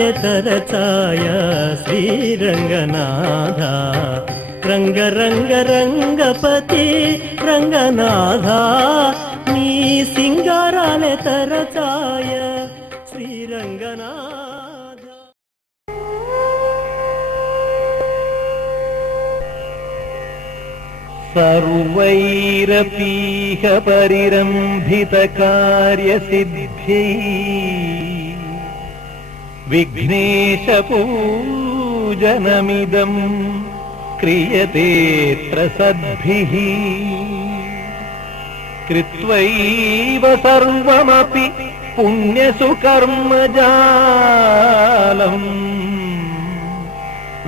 సింగారాలె తరచాయ శ్రీరంగనాథ రంగ రంగ రంగపతి రంగనాథ నీ సింగారాలె తరచాయ శ్రీరంగనాథ. సర్వైరపీహ పరిరంభిత కార్యసిద్ధ్యై విఘ్నేశ పూజనమిదం క్రియతేత్ర సద్భిః కృత్వైవ సర్వమపి పుణ్యసుకర్మజాలం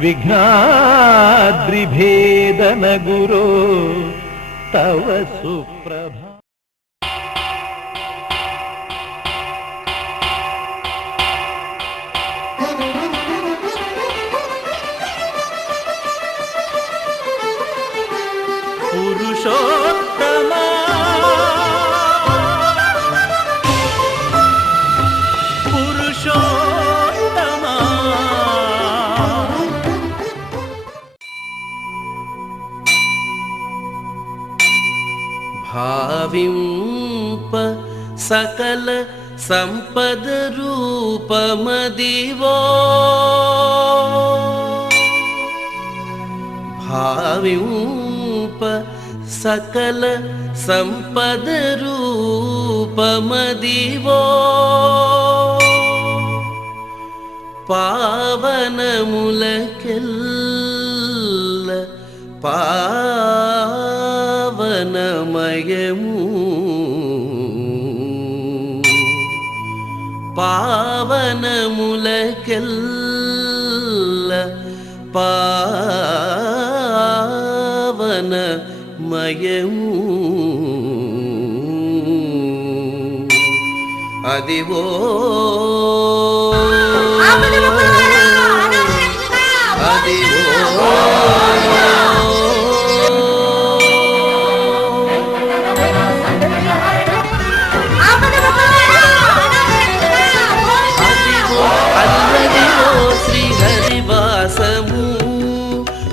విఘ్నాద్రిభేదన గురో తవ సుప్రభా. పురుషోత్తమా పురుషోత్తమా భావింప సకల సంపద రూపమదివో భావింప సకల సంపద రూపమదివో పావనములకెల్ల పావనమయము పావనములకెల్ల పావనమయము అదివో అదివో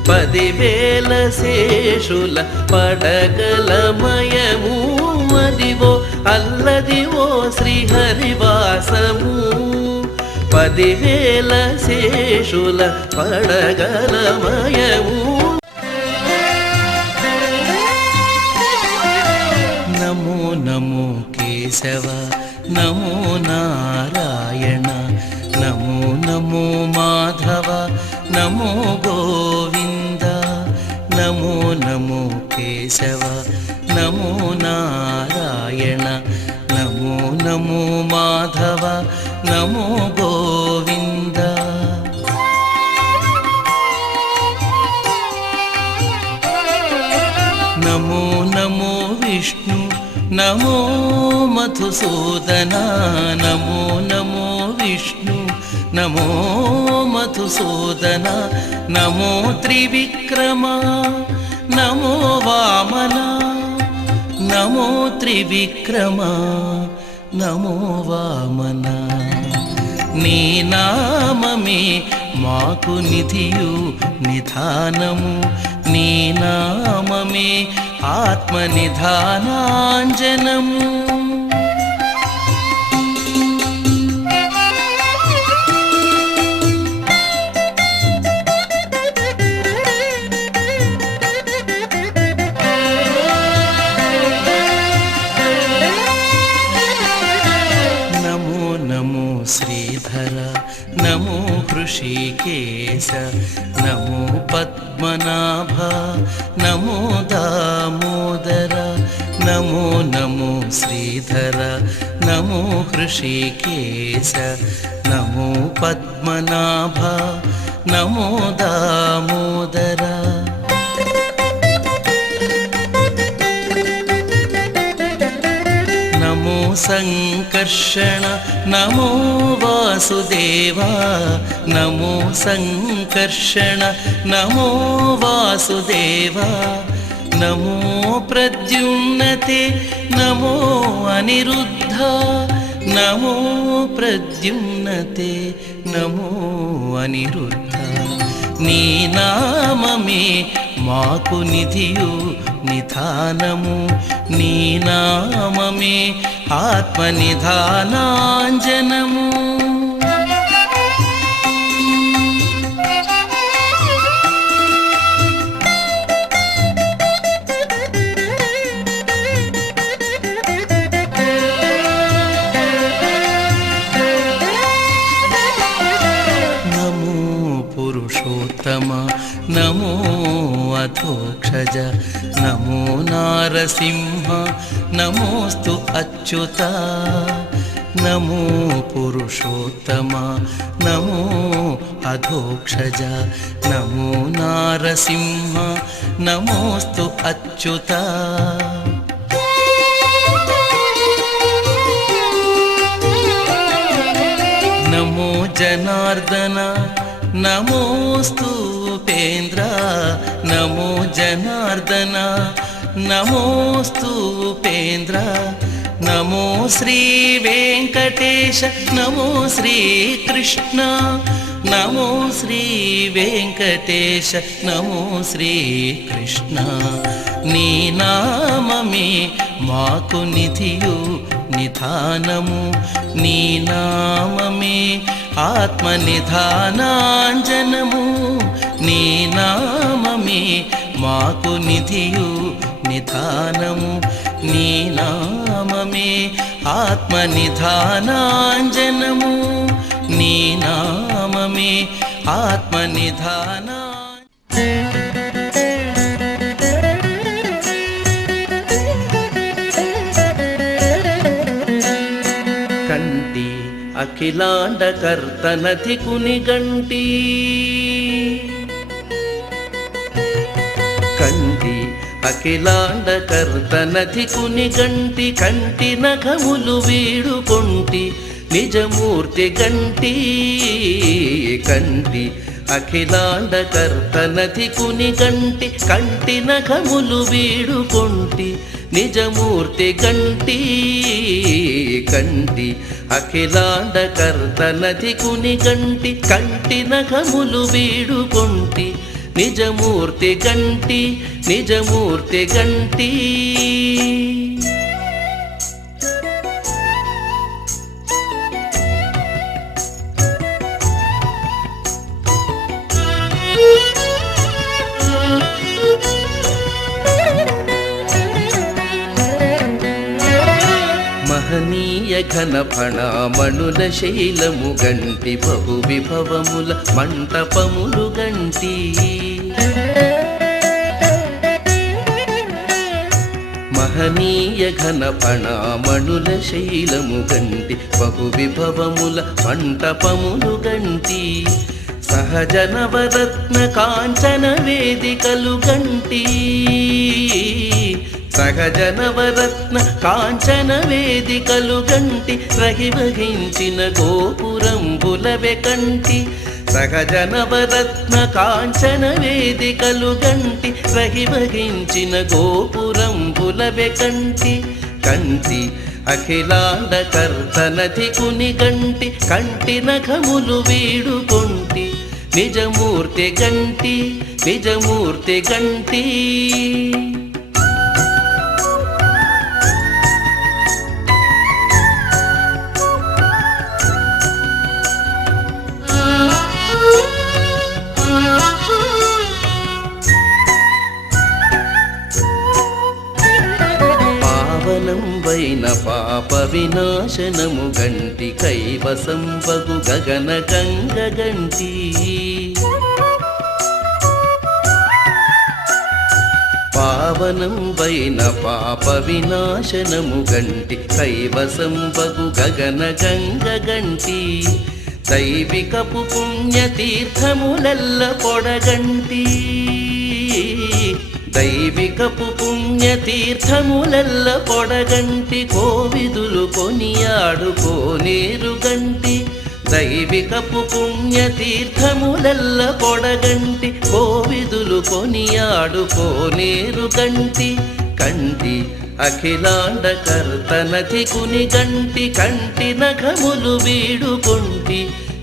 పదివేల శేషుల పడగలమయము అదివో అల్లదివో శ్రీహరివాసము పదివేల శేషుల పడగలమయము. నమో నమో కేశవ నమో నారాయణ నమో నమో మాధవ నమో గోవింద నమో నమో కేశవ నమో నారాయణ నమో నమో మాధవ నమో గోవింద. నమో నమో విష్ణు నమో మధుసూదన నమో నమో విష్ణు నమో మధుసూదన నమో త్రివిక్రమ నమో వామన నమో త్రివిక్రమ నమో వామన. నీ నామమే మాకు నిధియు నిధానము నీ నామమే ఆత్మనిధానాంజనము. నమో నమో శ్రీధర నమో హృషికేశ నమో పద్మనాభ నమో దామోదర నమో నమో శ్రీధర నమో హృషికేశ నమో పద్మనాభ నమో దామోదర. నమో సంకర్షణ నమో వాసుదేవ నమో సంకర్షణ నమో వాసుదేవ నమో ప్రద్యుమ్నతే నమో అనిరుద్ధ నమో ప్రద్యుమ్నతే నమో అనిరుద్ధ నీ నామమే మాకు నిధియు నిధానము నీ నామమే ఆత్మనిధానాంజనము నమో అధోక్షజ నమో నారసింహ నమోస్తు అచ్యుత నమో పురుషోత్తమ నమో అధోక్షజ నమో నారసింహ నమోస్తు అచ్యుత నమో జనార్దన నమోస్తు ఉపేంద్ర నమో జనార్దన నమోస్తు ఉపేంద్ర నమో శ్రీ వెంకటేశ నమో శ్రీకృష్ణ నమో శ్రీ వెంకటేశ నమో శ్రీకృష్ణ నీ నామమే మాకు నిధియు నిధానము నీ నామమే ఆత్మనిధానాంజనము నీ నామమే మాకు నిధియు నిధానము నీ నామమే ఆత్మనిధానాంజనము నీ నామమే ఆత్మనిధానా కంటి అఖిలాండకర్తనతి కునిగంటి కంటి అఖిలాండకర్తనతి కునిగంటి కంటి నఖములు వీడుకొంటి నిజమూర్తి గంటి కంటి అఖిలాండకర్తనతి కునిగంటి కంటి నఖములు వీడుకొంటి నిజమూర్తి గంటి కంటి అఖిలాండకర్తనతి కునిగంటి కంటి నఖములు వీడుకొంటి నిజమూర్తి గంటి నిజమూర్తి గంటి మహనీయ ఘన ఫణామణుల శైలము గంటి బహు విభవముల మంటపములు గంటి మహనీయ ఘన ఫణామణుల శైలము గంటి బహు విభవముల మంటపములు గంటి సహజ నవరత్న కాంచన వేదికలు గంటి సహజ నవరత్న కాంచన వేదికలు గంటి రహివహించిన గోపురంబులవె కంటి సహజ నవరత్న కాంచన వేదికలు గంటి రహివహించిన గోపురంబులవె కంటి కంటి అఖిలాండకర్తనతి కునిగంటి కంటి నఖములు వీడుకొంటి నిజమూర్తి గంటి నిజమూర్తి గంటి పావనంబైన పాప వినాశనము గంటి కైవసంబగు గగన గంగ గంటి పావనంబైన పాప వినాశనము గంటి కైవసంబగు గగన గంగ గంటి దైవికపు పుణ్యతీర్థములెల్ల పొడగంటి దైవికపు పుణ్యతీర్థములెల్ల పొడగంటి కోవిదులు కొనియాడుకోనేరు గంటి దైవికపు పుణ్యతీర్థములెల్ల పొడగంటి కోవిదులు కొనియాడుకోనేరు గంటి కంటి అఖిలాండ కర్తనతి కుని గంటి కంటి నఖములు వీడుకొంటి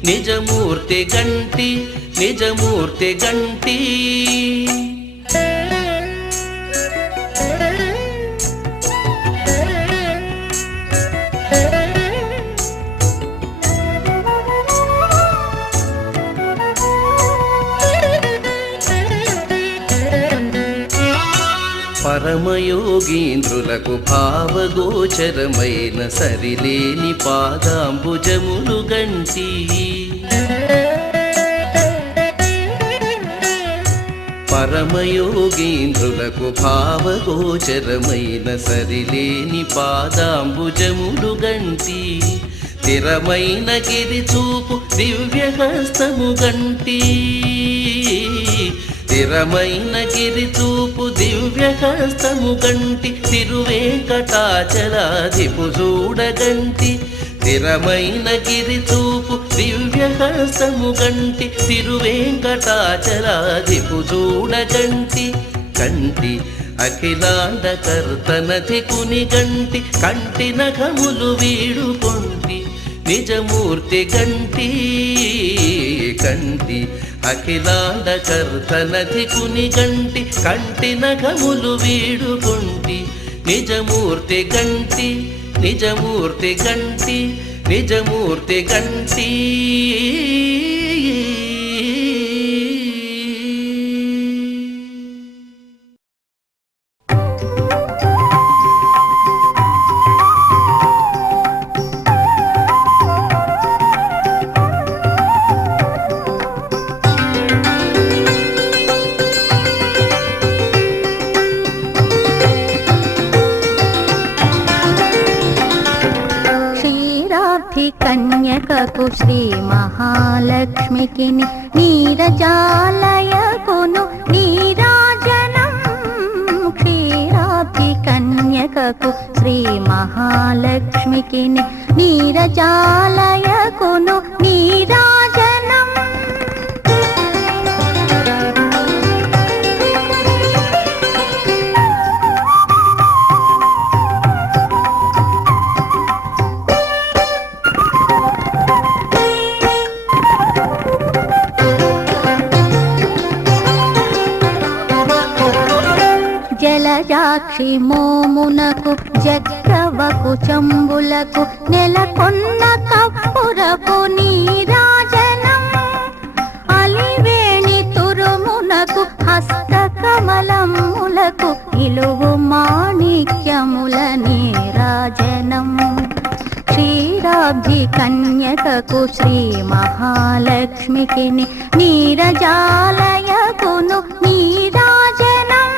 నిజమూర్తి గంటి నిజమూర్తి గంటి పరమయోగీంద్రులకు భావగోచరమైన సరిలేని పాదాంబుజములు గంటి పరమయోగీంద్రులకు భావగోచరమైన సరిలేని పాదాంబుజములు గంటి స్థిరమైన గిరి చూపు దివ్యహస్తము గంటి స్థిరమైన గిరి చూపు దివ్యహస్తము గంటి తిరువేంకటాచలాధిపు చూడగంటి స్థిరమైన గిరి చూపు దివ్యహస్తము గంటి తిరువేంకటాచలాధిపు చూడగంటి కంటి అఖిలాండ కర్తనతి కుని గంటి కంటి నఖములు వీడుకొంటి నిజమూర్తి గంటి కంటి అఖిలాండ కర్తనతి కుని గంటి కంటి నఖములు వీడుకొంటి నిజమూర్తి గంటి నిజమూర్తి గంటి నిజమూర్తి గంటి కన్యకకు శ్రీ మహాలక్ష్మికి నీరజాలయకును నీరాజనం క్షీరాబ్ది కన్యకకు శ్రీ మహాలక్ష్మికి నీరజాలయకును నీరాజనం జలజాక్షి మోమునకు జగ్రవకు చంబులకు నెలకొన్న కప్పురపు నీరాజనం అలివేణి తురుమునకు హస్తకమలములకు ఇలుగు మాణిక్యముల నీరాజనం క్షీరాబ్ది కన్యకకు శ్రీ మహాలక్ష్మికి నీరజాలయకును నీరాజనం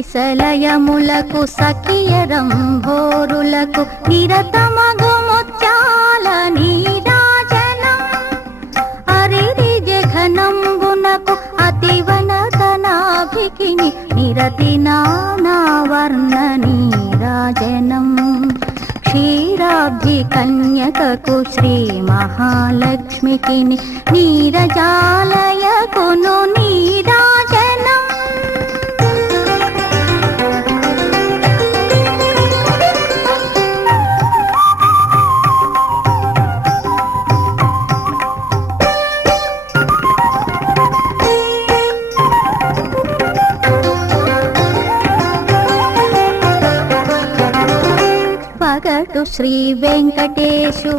కిసలయములకు సఖియరంభోరులకు నిరతమగు ముత్యాల నీరాజనం అరిరి జఘనంబునకు అతివనతనాభికి నిరతి నానావర్ణ నీరాజనం క్షీరాబ్ది కన్యకకు శ్రీ మహాలక్ష్మికి నీరజాలయకును నీరాజనం పగటు శ్రీ వెంకటేశు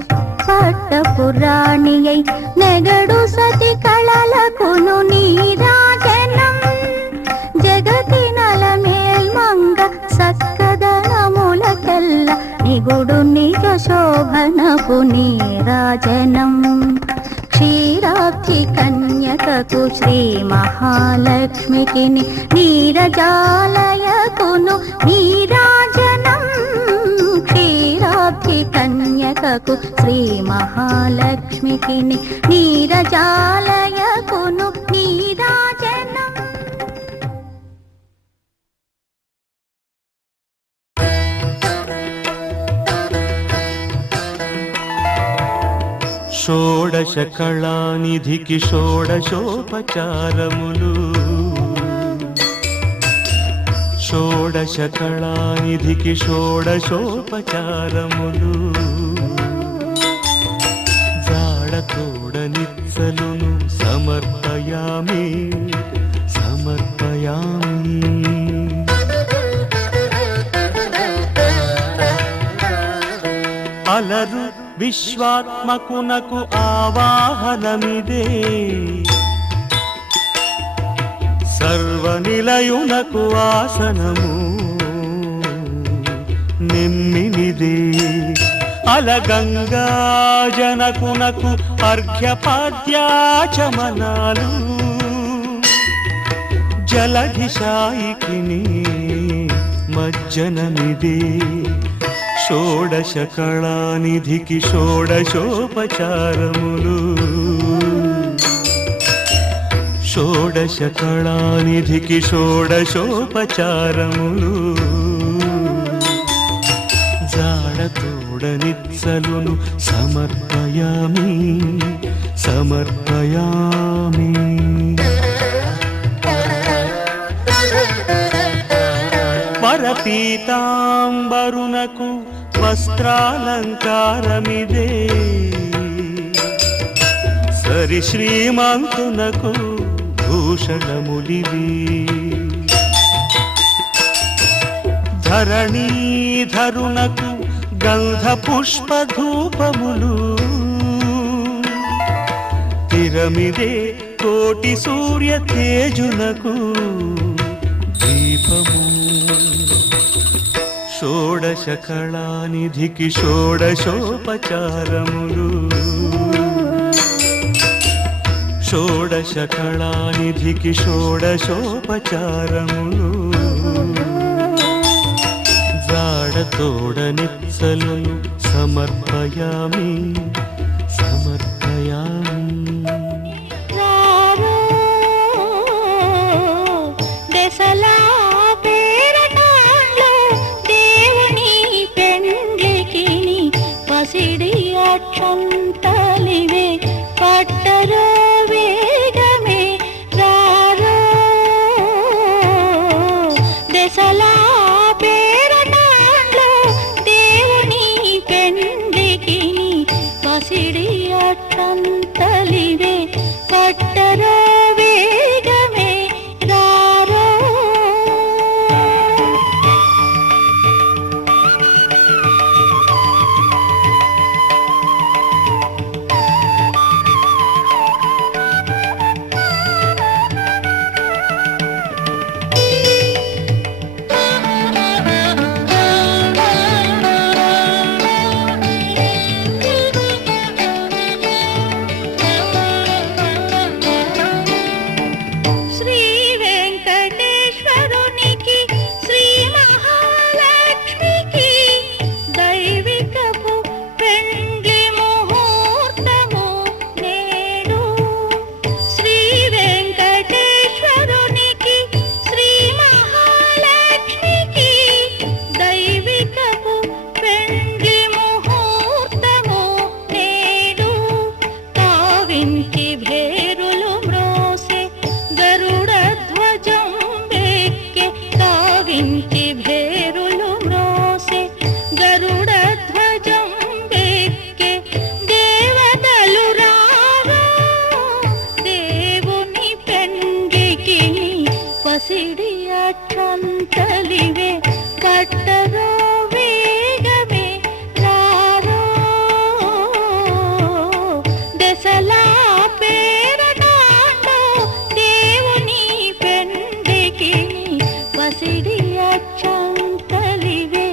పట్టపురాణియై నెగడు సతి కళలకును నీరాజనం జగతి నలమేల్మంగ సక్కదనములకెల్ల నిగుడు నిజ శోభనపు నీరాజనం క్షీరాబ్ది కన్యకకు శ్రీ మహాలక్ష్మికి నీరజాలయకును నీరాజనం క్షీరాబ్ది కన్యక కన్యకకు శ్రీ మహాలక్ష్మికి నీరజాలయకును నీరాజనం. షోడశ కళానిధికి షోడశోపచారములు, షోడశ కళానిధికి షోడశోపచారములు, జాడతోడ నిత్సలును సమర్పయామి సమర్పయామి. అలరు విశ్వాత్మకునకు ఆవాహనమిదే, సర్వనిలయునకు ఆసనము నిమ్మినిదే. అలగంగా జనకునకు అర్ఘ్యపాద్యాచమనాలు, జలధిశాయికిని మజ్జనమిదే. షోడశ కళానిధికి షోడశోపచారములు, షోడశ కళానిధికి షోడశోపచారములు, జాడతోడ నిత్సలును సమర్పయామి సమర్పయామి. వరపీతాంబరునకు వస్త్రాలంకారమిదే, సరి శ్రీమంతునకు భూషణములివి. ధరణీధరునకు గంధ పుష్ప ధూపములు, తిరమిదే కోటి సూర్య తేజునకు దీపము. షోడశ కళానిధికి షోడశోపచారములు, షోడశ కళానిధికి షోడశోపచారములు, జాడతోడ నిత్సలును సమర్పయామి సమర్పయామి. అక్షంతలివే పట్టరో వేగమే రారో, దశలా పేరటాండ్లో దేవుని పెండ్లికి పసిడి అక్షంతలివే పట్టరో వేగమే రారో. అక్షంతలివే పట్టరో వేగమే రారో, దశలా పేరటాండో దేవుని పెండికి పసిడి అక్షంతలివే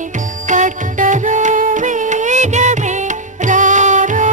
పట్టరో వేగమే రారో.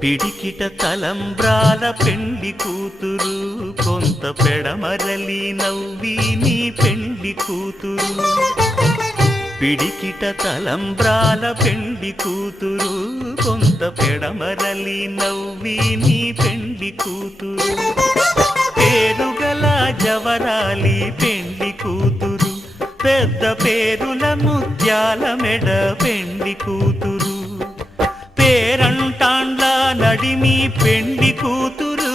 పిడికిట తలంబ్రాల పెండి కూతురు కొంత పెడమరలి నవ్వి నీ పెండి కూతురు పిడికిట తలంబ్రాల పెండి కూతురు కొంత పెడమరలి నవ్వి నీ పెండి కూతురు పేరుగల జవరాలి పెండి కూతురు పెద్ద పేరుల ముత్యాల మెడ పెండి కూతురు పేరంటాండ్ల నడిమి పెండి కూతురు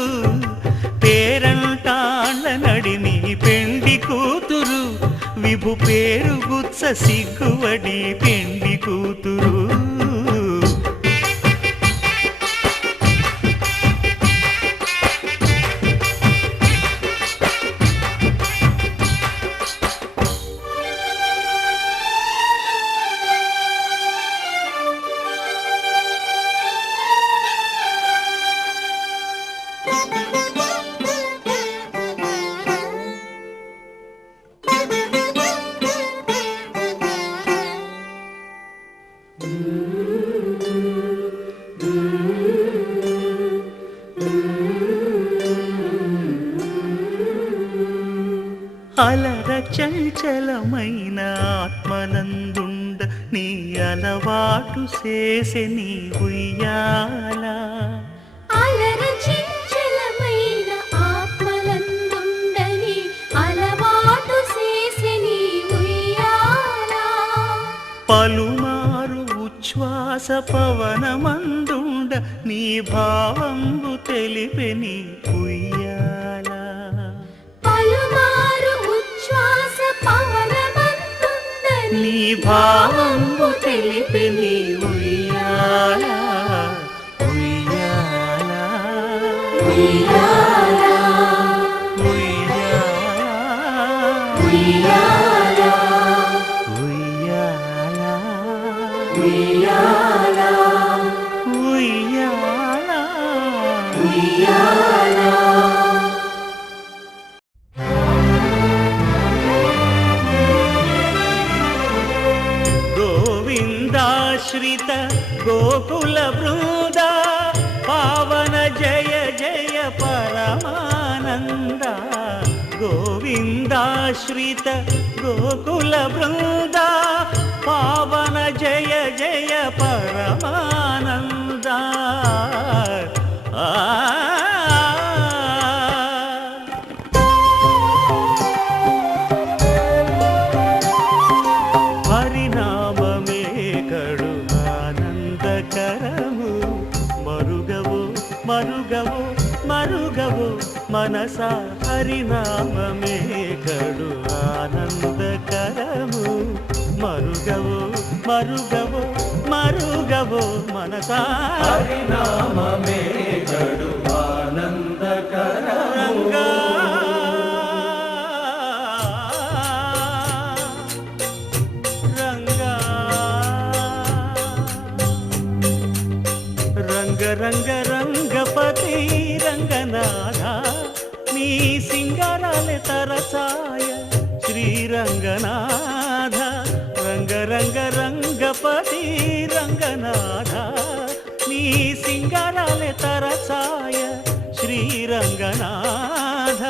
పేరంటాండ్ల నడిమి పెండి కూతురు విభు పేరు గుత్స సిగ్గువడి పెండి కూతురు అలర చంచలమైన ఆత్మనందుండ నీ అలవాటు చేసే నీ ఉయ్యాల అలర చంచలమైన ఆత్మనందుండని అలవాటు చేసే నీ ఉయ్యాల పలుమారు ఉచ్ఛ్వాస పవనమందుండ నీ భావంబు తెలిపే నీ ఉయ్యాల పలుమారు ఉచ్ఛ్వాస పవనమందుండని నీ భావంబు తెలిపే నీ ఉయ్యాల ఉయ్యాల ఉయ్యాల ఉయ్యాల ఉయ్యాల ఉయ్యాల ఉయ్యాల ఉయ్యాల ఉయ్యాల గోవిందాశ్రిత గోకుల బృంద పావన జయ జయ పరమానంద గోవిందాశ్రిత గోకుల బృంద పావన జయ జయ పరమానంద హరినామమే కడు ఆనందకరము మరుగవు మరుగవు మరుగవు మనస హరినామమే కడు ఆనందకరము మరుగవు మరుగవు మరుగవు మనస హరినామమే కడు ఆనందకరము రంగ రంగ రంగపతి రంగనాథ నీ సింగారాలే తరసాయ శ్రీరంగనాథ రంగ రంగ రంగపతి రంగనాథ నీ సింగారాలే తరసాయ శ్రీరంగనాథ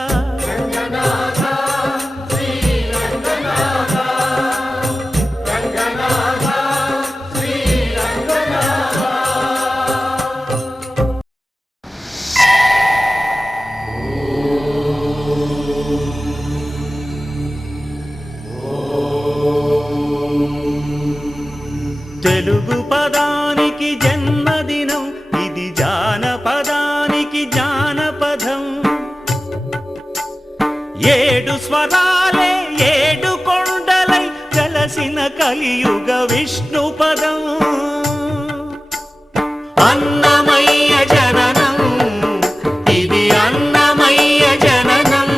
తెలుగు పదానికి జన్మదినం ఇది జానపదానికి జానపదం ఏడు స్వరాలే ఏడు కొండలై వెలసిన కలియుగ విష్ణు పదం అన్నమయ్య జననం, ఇది అన్నమయ్య జననం,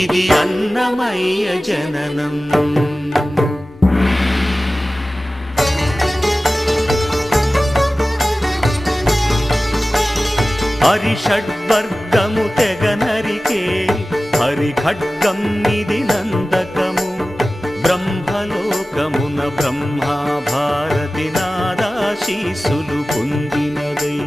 ఇది అన్నమయ్య జననం. హరిషడ్వర్గము తెగనరికే హరి ఖడ్గం ఇది నందకము. బ్రహ్మలోకమున బ్రహ్మా భారతి నాదాశీసులు పొందినదై.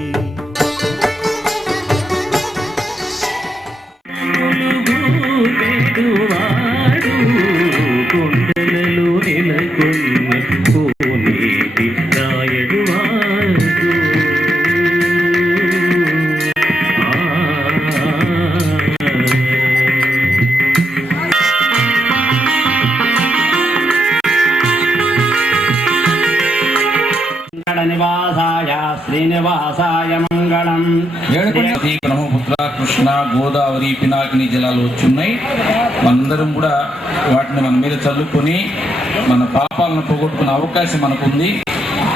కొండలలో నెలకొన్న కోనేటి రాయడు వాడు. నివాసాయ శ్రీనివాసాయ మంగళం. నది బ్రహ్మపుత్ర, కృష్ణ, గోదావరి, పినాకిని జలాలు వచ్చున్నాయి. మనందరం కూడా వాటిని మన మీద చల్లుకొని మన పాపాలను పోగొట్టుకునే అవకాశం మనకుంది.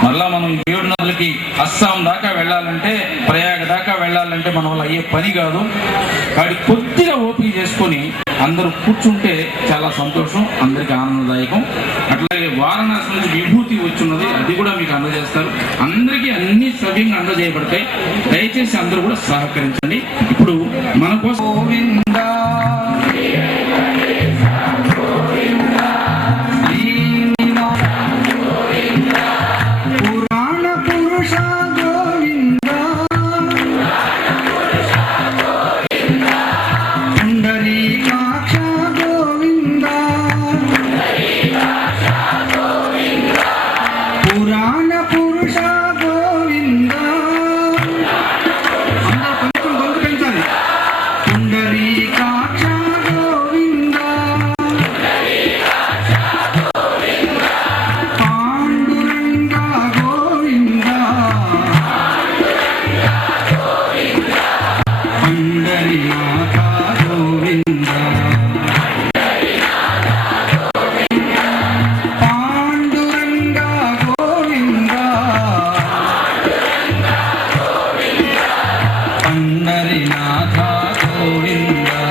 మళ్ళా మనం 7 నదులకి అస్సాం దాకా వెళ్ళాలంటే, ప్రయాగ దాకా వెళ్ళాలంటే మన వల్ల అయ్యే పని కాదు. వాడి కొద్దిగా ఓపిక చేసుకొని అందరూ కూర్చుంటే చాలా సంతోషం, అందరికీ ఆనందదాయకం. అట్లాగే వారణాసి నుంచి విభూతి వచ్చున్నది, అది కూడా మీకు అందజేస్తారు. అందరికీ అన్ని సవ్యంగా అందజేయబడతాయి. దయచేసి అందరూ కూడా సహకరించండి. ఇప్పుడు మన కోసం గోవిందా పురాణ పురుష గోవిందా పుండరీకాక్ష గోవిందా పురాణ పురుష గోవిందా. అందరూ కొంచెం గొంతు పెంచాలి. పుండరీకాక్ష గోవిందా పాండురంగ గోవిందా పండరీనాథ గోవిందా పాండురంగ గోవిందా పండరీనాథ గోవిందా.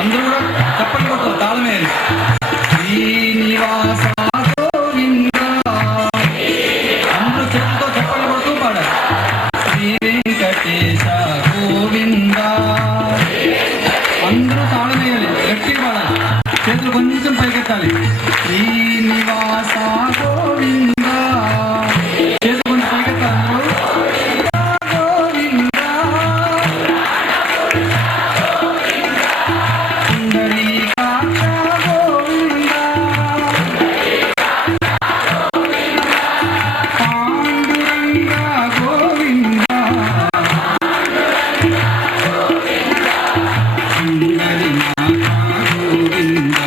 అందరూ కూడా తప్పని కొట్టారు, తాళమే. శ్రీనివాస గోవిందా. అందరూ చేతులతో చప్పట్లు కొడుతూ పాడారు. శ్రీ వెంకటేశ గోవిందా. అందరూ తాళమేయాలి, గట్టిగా పాడాలి, చేతులు కొంచెం పైకెత్తాలి. శ్రీనివాస గోవిందా. చేతులు కొంచెం పైకెత్తాలి అందరూ. గోవిందా పుండరీకాక్ష గోవిందా పాండురంగ గోవిందా పుండరీనాథ గోవిందా.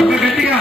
ఇంకా గట్టిగా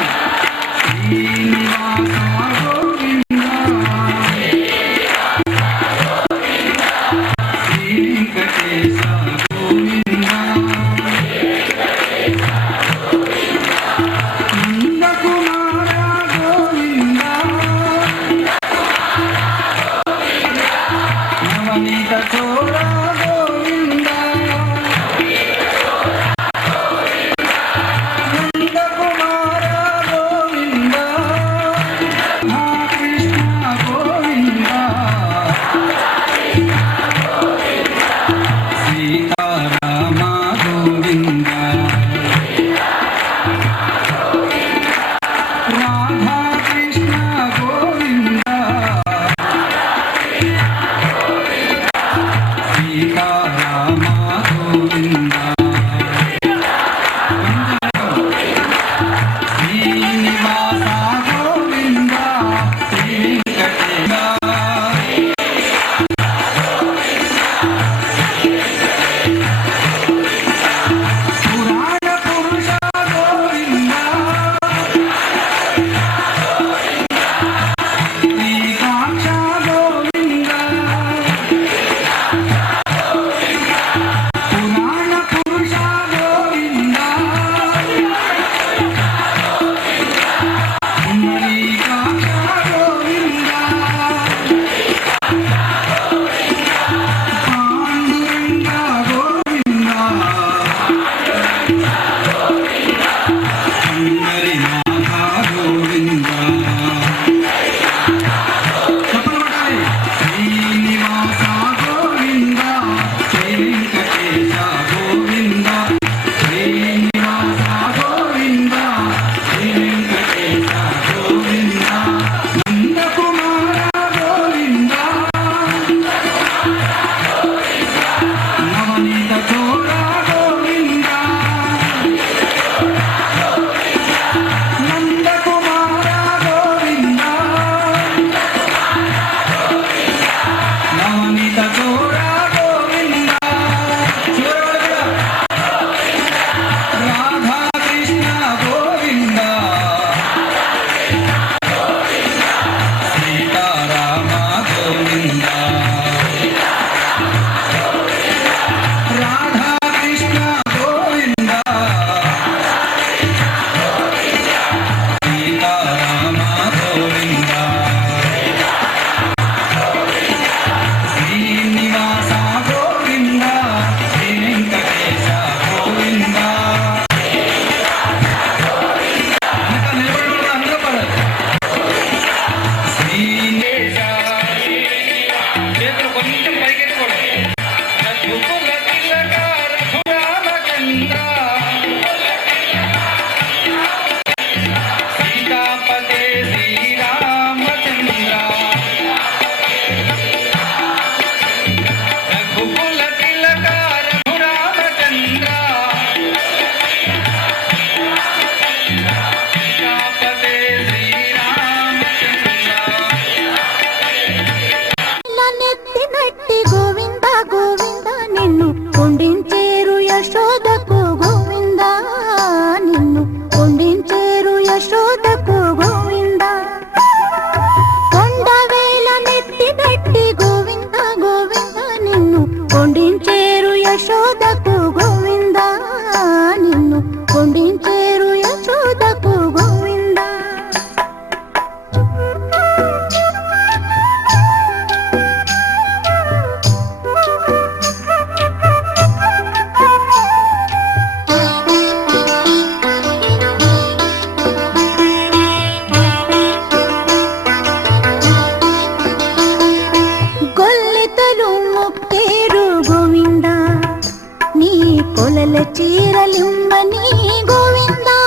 కొలల చీరలిమ్మని గోవిందా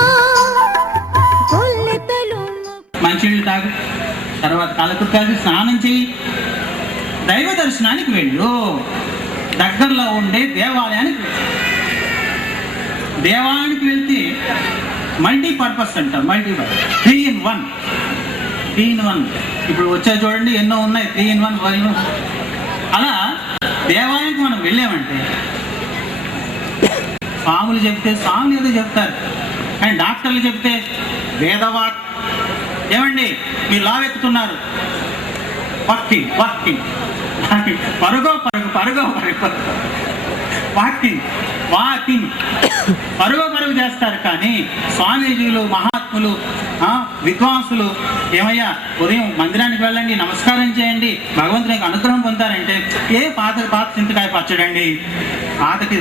కొల్లెతలు మంచినీళ్ళు తాగు, తర్వాత కాలకృత్యాలు స్నానం చెయ్యి, దైవ దర్శనానికి వెళ్ళు, దగ్గరలో ఉండే దేవాలయానికి వెళ్ళు. దేవాలయానికి వెళ్తే మల్టీపర్పస్ అంటారు, మల్టీపర్పస్ 3 in 1. 3 in 1 ఇప్పుడు వచ్చే చూడండి ఎన్నో ఉన్నాయి, 3 in 1 అలా దేవాలయానికి మనం వెళ్ళామంటే స్వాములు చెప్తే స్వాములు ఏదో చెప్తారు, కానీ డాక్టర్లు చెప్తే వేదవాక్. ఏమండి మీరు లావెత్తుతున్నారు, వాకింగ్ వాకింగ్ పరుగో పరుగు పరుగో పరుగు వాకింగ్ వాకింగ్ పరుగో పరుగు చేస్తారు. కానీ స్వామీజీలు మహాత్ములు విద్వాంసులు ఏమయ్యా ఉదయం మందిరానికి వెళ్ళండి, నమస్కారం చేయండి, భగవంతునికి అనుగ్రహం పొందారంటే పాత చింతకాయ పచ్చడండి,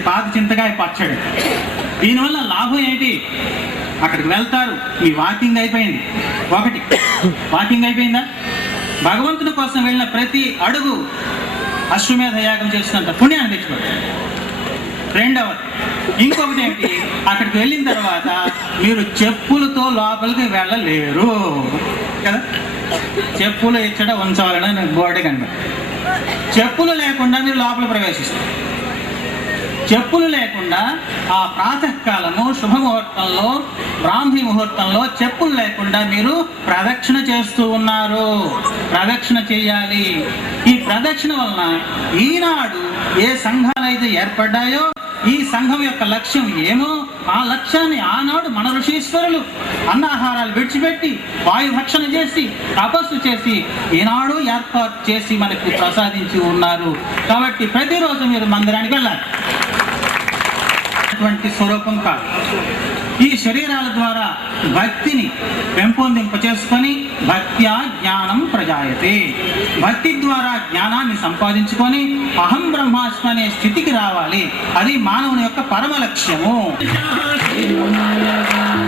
పాత చింతకాయ పచ్చడి. దీనివల్ల లాభం ఏంటి? అక్కడికి వెళ్తారు, మీ వాకింగ్ అయిపోయింది. ఒకటి వాకింగ్ అయిపోయిందా? భగవంతుని కోసం వెళ్ళిన ప్రతి అడుగు అశ్వమేధ యాగం చేసినంత పుణ్యాన్ని తెచ్చుకోండి. రెండవది ఇంకొకటి ఏంటి, అక్కడికి వెళ్ళిన తర్వాత మీరు చెప్పులతో లోపలికి వెళ్ళలేరు కదా, చెప్పులు ఎక్కడ ఉంచవాలని బోర్డు కనుక చెప్పులు లేకుండా మీరు లోపల ప్రవేశిస్తారు. చెప్పులు లేకుండా ఆ ప్రాతకాలము శుభముహూర్తంలో బ్రాహ్మీ ముహూర్తంలో చెప్పులు లేకుండా మీరు ప్రదక్షిణ చేస్తూ ఉన్నారు. ప్రదక్షిణ చేయాలి. ఈ ప్రదక్షిణ వలన ఈనాడు ఏ సంఘాలైతే ఏర్పడ్డాయో ఈ సంఘం యొక్క లక్ష్యం ఏమో ఆ లక్ష్యాన్ని ఆనాడు మన ఋషీశ్వరులు అన్నాహారాలు విడిచిపెట్టి వాయుభక్షణ చేసి తపస్సు చేసి ఈనాడు ఏర్పాటు చేసి మనకు ప్రసాదించి ఉన్నారు. కాబట్టి ప్రతిరోజు మీరు మందిరానికి వెళ్ళాలి. అటువంటి స్వరూపం కాదు. ఈ శరీరాల ద్వారా భక్తిని పెంపొందింప చేసుకొని భక్త్యా జ్ఞానం ప్రజాయతే, భక్తి ద్వారా జ్ఞానాన్ని సంపాదించుకొని అహం బ్రహ్మాస్మి అనే స్థితికి రావాలి. అది మానవుని యొక్క పరమ లక్ష్యము. శరణం శరణం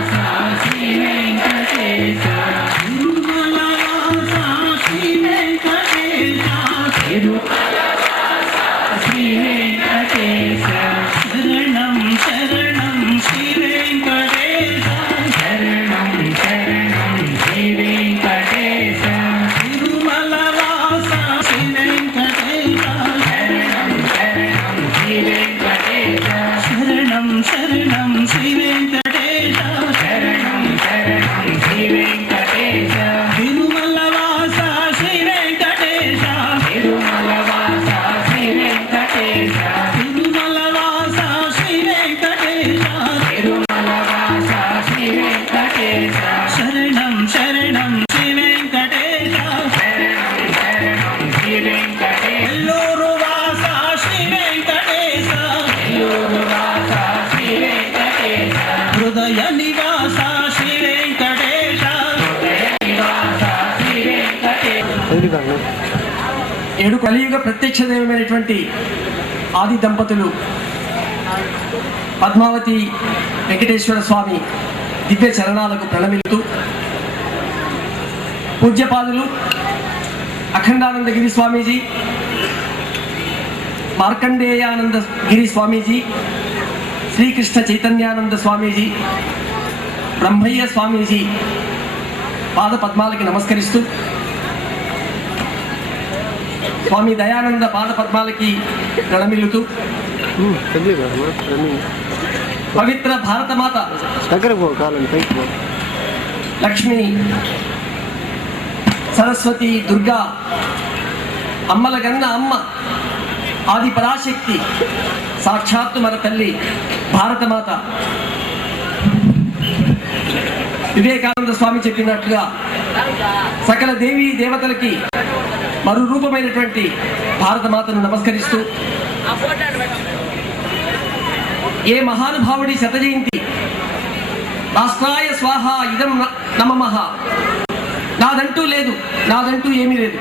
శ్రీ వెంకటేశ, శరణం శరణం శ్రీ వెంకటేశ, తిరుమల వాస శ్రీ వెంకటేశ, శరణం శరణం శ్రీ వెంకటేశ, శరణం శరణం శ్రీ వెంకటేశ, శరణం శరణం శ్రీ వెంకటేశ, తిరుమల వాస శ్రీ వెంకటేశ, తిరుమల వాస శ్రీ వెంకటేశ, తిరుమల వాస శ్రీ వెంకటేశ, తిరుమల వాస శ్రీ వెంకటేశ, శరణం శరణం శ్రీ వెంకటేశ, శరణం శరణం శ్రీ వెంకటేశ, ఎల్లూరు వాస శ్రీ వెంకటేశ, ఎల్లూరు వాస శ్రీ వెంకటేశ, హృదయ నివాస శ్రీ వెంకటేశ, హృదయ నివాస శ్రీ వెంకటేశ. 7 కలియుగ ప్రత్యక్ష దైవమైనటువంటి ఆది దంపతులు పద్మావతి వెంకటేశ్వర స్వామి దివ్య చరణాలకు ప్రణమిలుతూ పూజ్యపాదులు అఖండానంద గిరి స్వామీజీ, మార్కండేయానంద గిరి స్వామీజీ, శ్రీకృష్ణ చైతన్యానంద స్వామీజీ, బ్రహ్మయ్య స్వామీజీ పాద పద్మాలకి నమస్కరిస్తూ స్వామి దయానంద పాద పద్మాలకి ప్రణమిల్లుతూ పవిత్ర భారతమాత లక్ష్మి, సరస్వతి, దుర్గా, అమ్మల గన్న అమ్మ, ఆది పరాశక్తి, సాక్షాత్తు మన తల్లి భారతమాత వివేకానంద స్వామి చెప్పినట్లుగా సకల దేవీ దేవతలకి మరో రూపమైనటువంటి భారతమాతను నమస్కరిస్తూ ఏ మహానుభావుడి శత జయంతి రాష్ట్రాయ స్వాహ ఇదం నమః, నాదంటూ లేదు, నాదంటూ ఏమీ లేదు,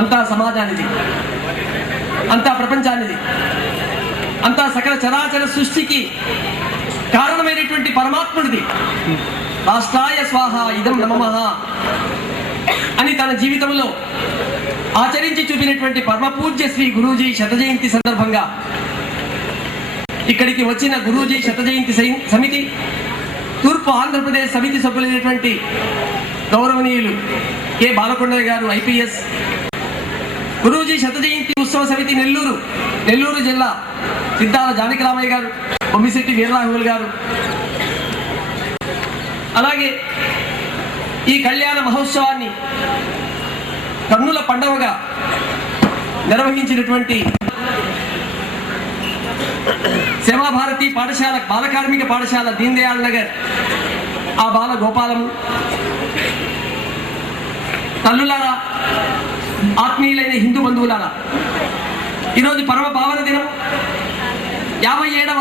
అంతా సమాజానిది, అంతా ప్రపంచానిది, అంతా సకల చరాచర సృష్టికి కారణమైనటువంటి పరమాత్ముడిది. రాష్ట్రాయ స్వాహ ఇదం నమః అని తన జీవితంలో ఆచరించి చూపినటువంటి పరమ పూజ్య శ్రీ గురూజీ శత జయంతి సందర్భంగా ఇక్కడికి వచ్చిన గురూజీ శత జయంతి సమితి, తూర్పు ఆంధ్రప్రదేశ్ సమితి సభ్యులైనటువంటి గౌరవనీయులు కె బాలకొండయ్య గారు IPS, గురూజీ శత జయంతి ఉత్సవ సమితి నెల్లూరు జిల్లా సిద్ధాల జానకిరామయ్య గారు, బొమ్మిశెట్టి వీరరాఘవులు గారు, అలాగే ఈ కళ్యాణ మహోత్సవాన్ని కన్నుల పండవగా నిర్వహించినటువంటి సేవాభారతి పాఠశాల, బాల కార్మిక పాఠశాల దీన్ దయాళ్ నగర్, ఆ బాల గోపాలము, తల్లులారా, ఆత్మీయులైన హిందూ బంధువులారా, ఈరోజు పరమ పావన దినం 57వ